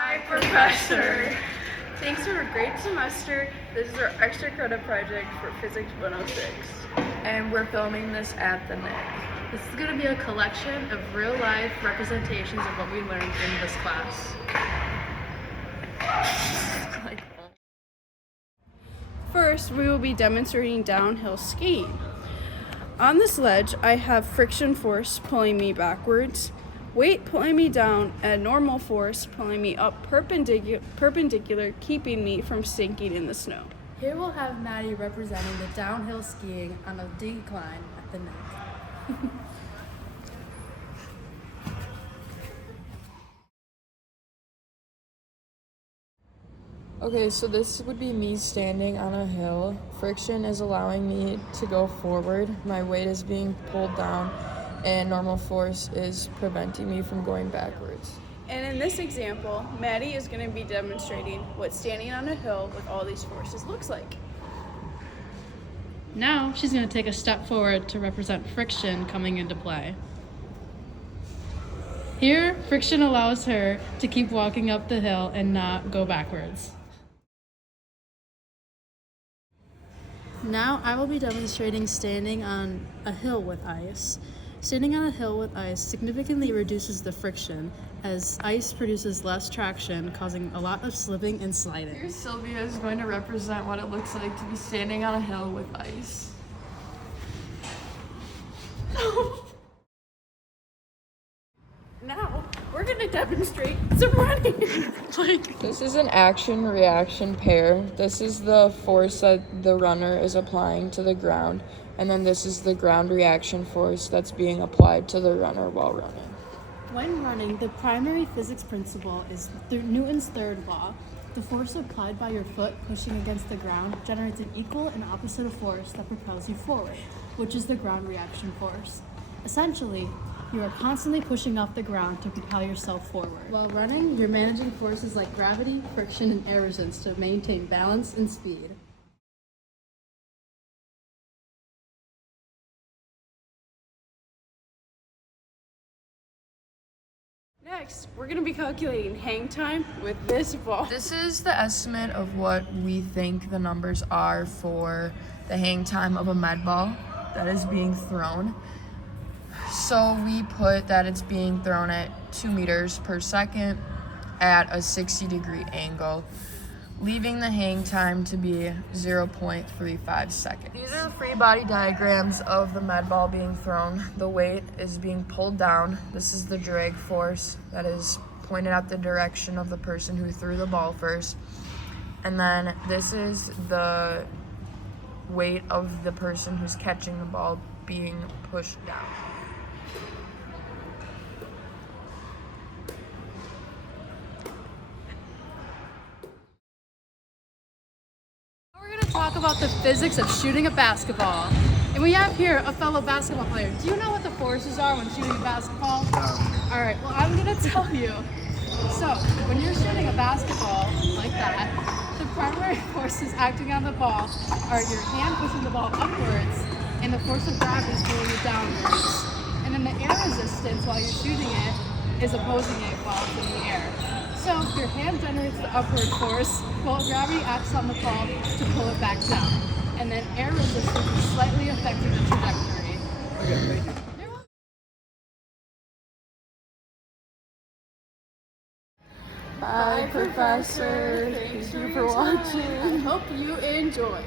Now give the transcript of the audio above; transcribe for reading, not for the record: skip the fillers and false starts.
Hi, Professor. Thanks for a great semester. This is our extra credit project for Physics 106. And we're filming this at the NIC. This is going to be a collection of real-life representations of what we learned in this class. First, we will be demonstrating downhill skiing. On this ledge, I have friction force pulling me backwards, weight pulling me down, and normal force pulling me up perpendicular, keeping me from sinking in the snow. Here we'll have Maddie representing the downhill skiing on a decline at the NIC. Okay, so this would be me standing on a hill. Friction is allowing me to go forward. My weight is being pulled down, and normal force is preventing me from going backwards. And in this example, Maddie is going to be demonstrating what standing on a hill with all these forces looks like. Now she's going to take a step forward to represent friction coming into play. Here, friction allows her to keep walking up the hill and not go backwards. Now I will be demonstrating standing on a hill with ice. Standing on a hill with ice significantly reduces the friction, as ice produces less traction, causing a lot of slipping and sliding. Here Sylvia is going to represent what it looks like to be standing on a hill with ice. Now, we're going to demonstrate some running. This is an action-reaction pair. This is the force that the runner is applying to the ground, and then this is the ground reaction force that's being applied to the runner while running. When running, the primary physics principle is Newton's third law. The force applied by your foot pushing against the ground generates an equal and opposite force that propels you forward, which is the ground reaction force. Essentially, you are constantly pushing off the ground to propel yourself forward. While running, you're managing forces like gravity, friction, and air resistance to maintain balance and speed. Next, we're going to be calculating hang time with this ball. This is the estimate of what we think the numbers are for the hang time of a med ball that is being thrown. So we put that it's being thrown at 2 meters per second at a 60-degree angle, leaving the hang time to be 0.35 seconds. These are the free body diagrams of the med ball being thrown. The weight is being pulled down. This is the drag force that is pointed at the direction of the person who threw the ball first. And then this is the weight of the person who's catching the ball being pushed down. We're going to talk about the physics of shooting a basketball. And we have here a fellow basketball player. Do you know what the forces are when shooting a basketball? No. All right, well, I'm going to tell you. So, when you're shooting a basketball like that, the primary forces acting on the ball are your hand pushing the ball upwards and the force of gravity is pulling it downwards. And then the air resistance while you're shooting it is opposing it while it's in the air. So your hand generates the upward force, while gravity acts on the ball to pull it back down. And then air resistance is slightly affecting the trajectory. Okay, thank you. Bye, Professor. Thank you for watching. I hope you enjoy.